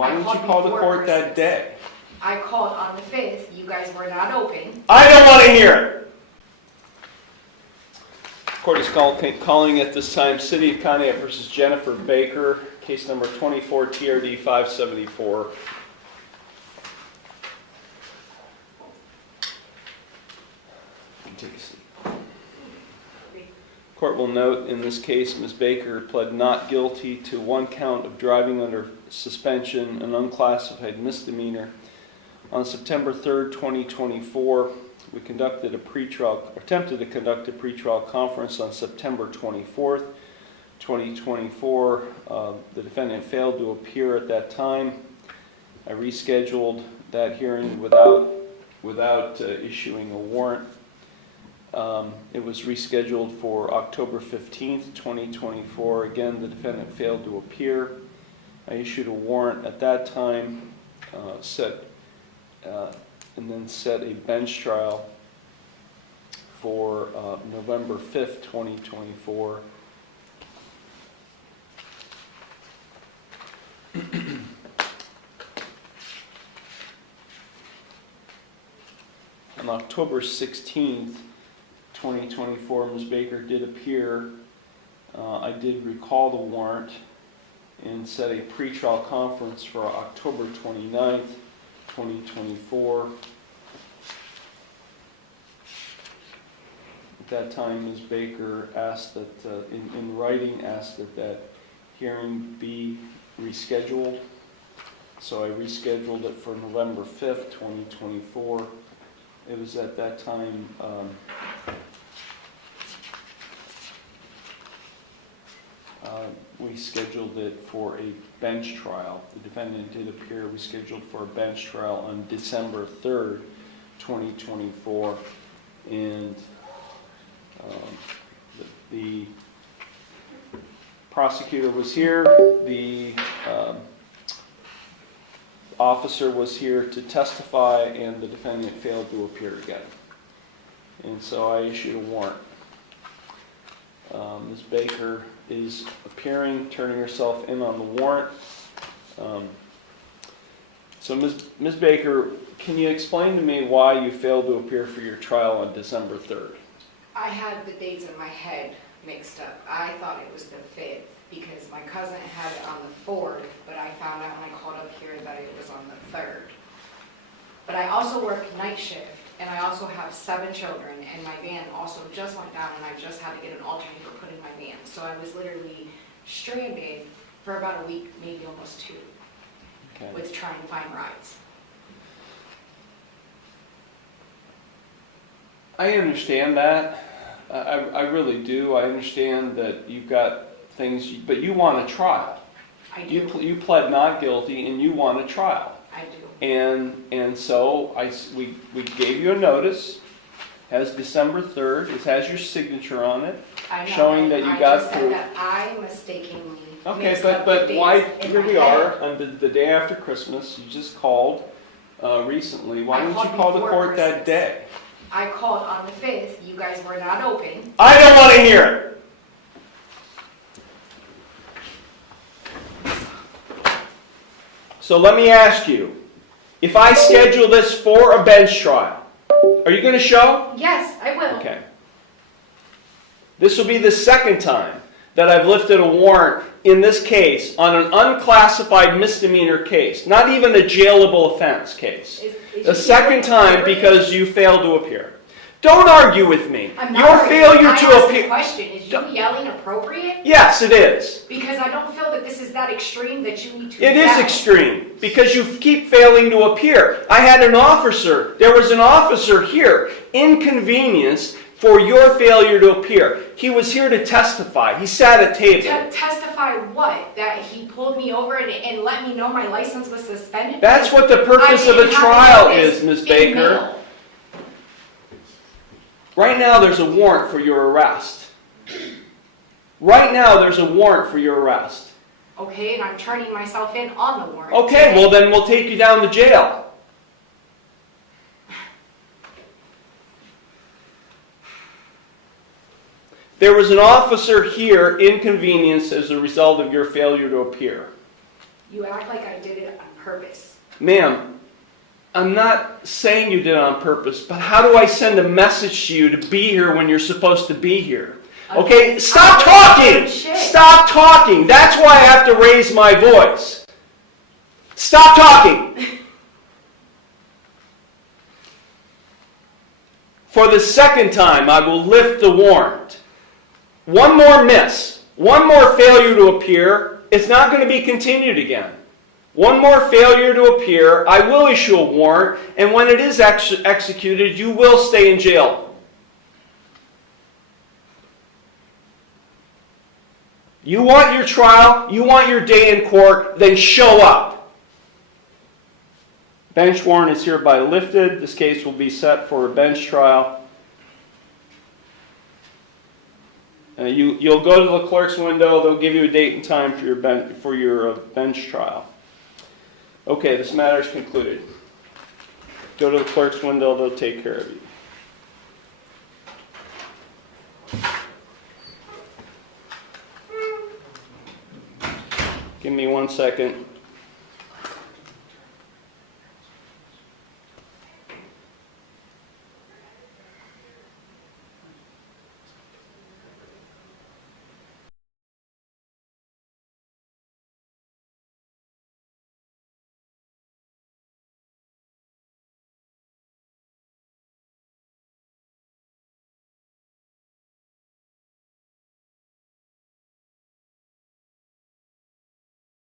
Why didn't you call the court that day? I called on the 5th. You guys were not open. I don't want to hear it. Court is calling at this time City of Conneaut versus Jennifer Baker, case number 24 TRD 574. Take a seat. Court will note in this case Ms. Baker pled not guilty to one count of driving under suspension, an unclassified misdemeanor. On September 3rd, 2024, we attempted to conduct a pretrial conference on September 24th, 2024. The defendant failed to appear at that time. I rescheduled that hearing without issuing a warrant. It was rescheduled for October 15th, 2024. Again, the defendant failed to appear. I issued a warrant at that time, and then set a bench trial for November 5th, 2024. On October 16th, 2024, Ms. Baker did appear. I did recall the warrant and set a pretrial conference for October 29th, 2024. At that time, Ms. Baker asked that, in writing, asked that hearing be rescheduled. So I rescheduled it for November 5th, 2024. It was at that time we scheduled it for a bench trial. The defendant did appear. We scheduled for a bench trial on December 3rd, 2024. And the prosecutor was here. The officer was here to testify, and the defendant failed to appear again. And so I issued a warrant. Ms. Baker is appearing, turning herself in on the warrant. So Ms. Baker, can you explain to me why you failed to appear for your trial on December 3rd? I had the dates in my head mixed up. I thought it was the 5th because my cousin had it on the 4th, but I found out when I called up here that it was on the 3rd. But I also work night shift, and I also have 7 children, and my van also just went down, and I just had to get an alternator put in my van. So I was literally stranded for about a week, maybe almost 2, Okay. with trying to find rides. I understand that. I really do. I understand that you've got things, but you want a trial. I do. You pled not guilty, and you want a trial. I do. And so we gave you a notice. Has December 3rd. It has your signature on it, I know, showing that you I got just through. said that I mistakenly Okay, mixed up but the why? dates in Here my we head. are on the day after Christmas. You just called recently. Why I didn't you called call the before court that Christmas. day? I called on the 5th. You guys were not open. I don't want to hear it. So let me ask you, if I schedule this for a bench trial, are you going to show? Yes, I will. Okay. This will be the second time that I've lifted a warrant in this case on an unclassified misdemeanor case, not even a jailable offense case. Is The you second time appropriate? because you failed to appear. Don't argue with me. I'm Your not arguing. failure I to asked appear. the question, is you yelling appropriate? Yes, it is. Because I don't feel that this is that extreme that you need to It is yell. extreme because you keep failing to appear. I had an officer, there was an officer here, inconvenienced for your failure to appear. He was here to testify. He sat at table. Testify what? That he pulled me over and let me know my license was suspended? That's what the purpose of a didn't have trial notice is, Ms. in Baker. mail. Right now there's a warrant for your arrest. Right now there's a warrant for your arrest. Okay, and I'm turning myself in on the warrant. Okay, today. well then we'll take you down to jail. There was an officer here inconvenienced as a result of your failure to appear. You act like I did it purpose. Ma'am, I'm not saying you did it on purpose, but how do I send a message to you to be here when you're supposed to be here? Okay, stop talking! Stop talking! That's why I have to raise my voice. Stop talking! For the second time, I will lift the warrant. One more miss, one more failure to appear, it's not going to be continued again. One more failure to appear, I will issue a warrant, and when it is executed, you will stay in jail. You want your trial, you want your day in court, then show up. Bench warrant is hereby lifted. This case will be set for a bench trial. You'll go to the clerk's window, they'll give you a date and time for your bench trial. Okay, this matter is concluded. Go to the clerk's window, they'll take care of you. Give me 1 second.